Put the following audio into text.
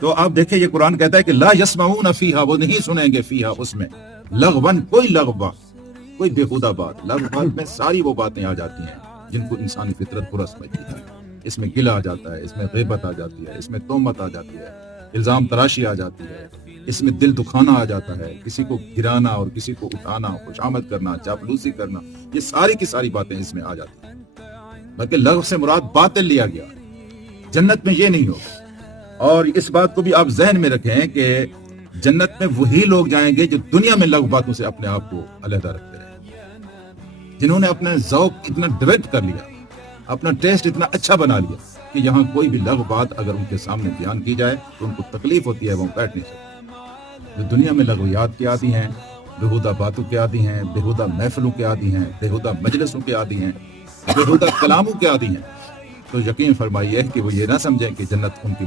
تو آپ دیکھیں یہ قرآن کہتا ہے کہ لا یسمعون فیہا، وہ نہیں سنیں گے فیہا اس میں لغون، کوئی لغو بات، کوئی بےہودہ بات۔ لغو بات میں ساری وہ باتیں آ جاتی ہیں جن کو انسانی فطرت برا سمجھتی ہے۔ اس میں گلہ آ جاتا ہے، اس میں غیبت آ جاتی ہے، اس میں تہمت آ جاتی ہے، الزام تراشی آ جاتی ہے، اس میں دل دکھانا آ جاتا ہے، کسی کو گرانا اور کسی کو اٹھانا، خوشامد کرنا، چاپلوسی کرنا، یہ ساری کی ساری باتیں اس میں آ جاتی ہیں۔ بلکہ لغو سے مراد باطل لیا گیا، جنت میں یہ نہیں ہوگا۔ اور اس بات کو بھی آپ ذہن میں رکھیں کہ جنت میں وہی لوگ جائیں گے جو دنیا میں لغو باتوں سے اپنے آپ کو علیحدہ رکھتے رہے، جنہوں نے اپنا ذوق اتنا ڈیولپ کر لیا، اپنا ٹیسٹ اتنا اچھا بنا لیا کہ یہاں کوئی بھی لغو بات اگر ان کے سامنے بیان کی جائے تو ان کو تکلیف ہوتی ہے، وہ بیٹھ نہیں سکتے۔ جو دنیا میں لغویات کے عادی ہیں، بےہودہ باتوں کے عادی ہیں، بےہودہ محفلوں کے عادی ہیں، بےہودہ مجلسوں کے عادی ہیں، بےہودہ کلاموں کے عادی ہیں، تو یقین فرمائیے کہ وہ یہ نہ سمجھیں کہ جنت ان کی